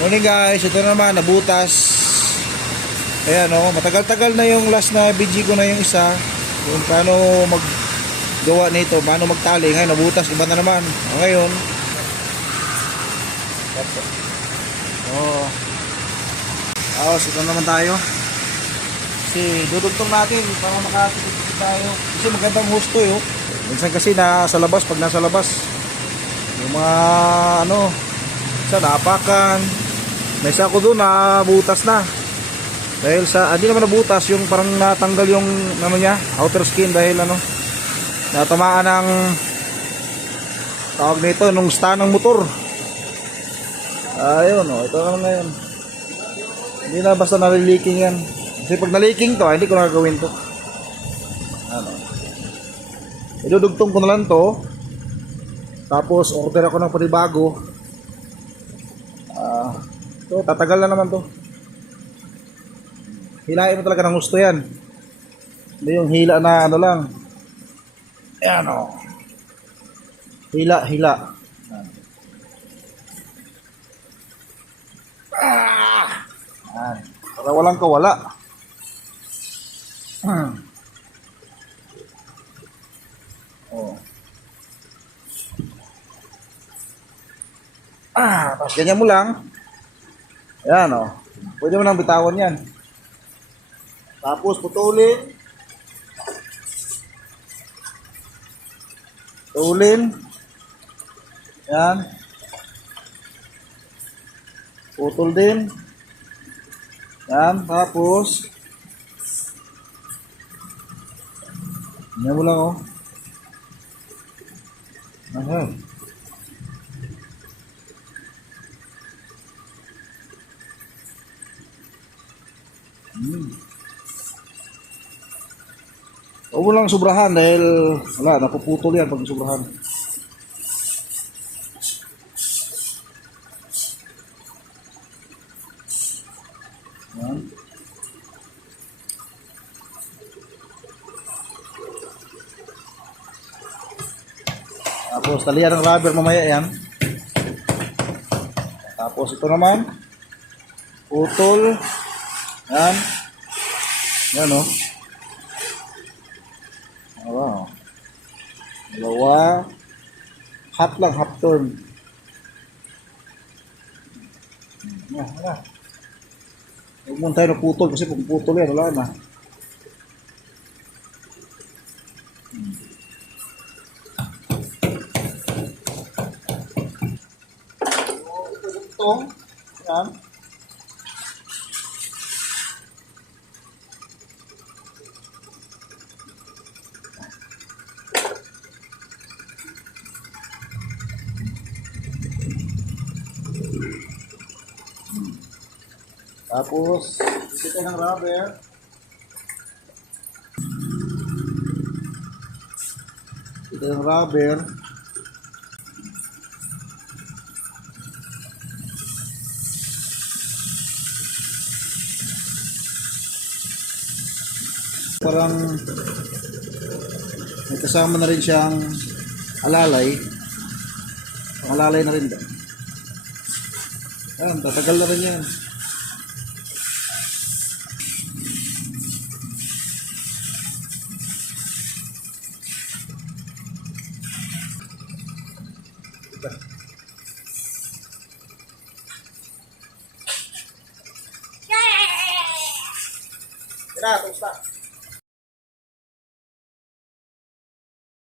Morning guys, ito naman nabutas. Ayan oh, matagal-tagal na yung last na video ko na yung isa. Yung paano maggawa nito, paano magtali. Ngayon nabutas, iba na naman. Ngayon oh, ito naman tayo. Kasi dudugtong natin para makatipid tayo. Kasi magandang husto yun. Minsan kasi sa labas, pag nasa labas yung mga sa napakan. May isa ko doon na butas na. Dahil sa, hindi naman nabutas, yung parang natanggal yung niya, outer skin dahil natamaan ng tawag nito, nung stand ng motor. Ayun ito naman ngayon. Hindi na basta naliliking yan. Kasi pag naliking to, hindi ko na gagawin to. Idudugtong ko na lang to. Tapos order ako ng panibago. So, tatagal na naman to. Hilain mo talaga ng gusto yan. Hindi yung hila na lang. Ayan o. Hila. Ayan. Para walang kawala. Tapos ganyan mo lang. Ayan o. Pwede mo nang bitawan yan. Tapos putulin. Ayan. Putol din. Ayan. Tapos ganyan mo lang o. Ayan. Huwag mo lang sobrahan dahil wala, napuputol yan pag sobrahan. Yan. Tapos talian ng rubber mamaya yan. Tapos ito naman putol. Yan. Yan o. Wow. Dalawa. Half lang, half turn. Wala. Huwag muna tayo naputol kasi kung putol yan, wala na. Ito. Yan. Tapos, ito ng rubber. Ito ng rubber. Parang may kasama na rin siyang alalay. Alalay na rin ba? Ayan, tatagal na rin yan. Kira, kumusta?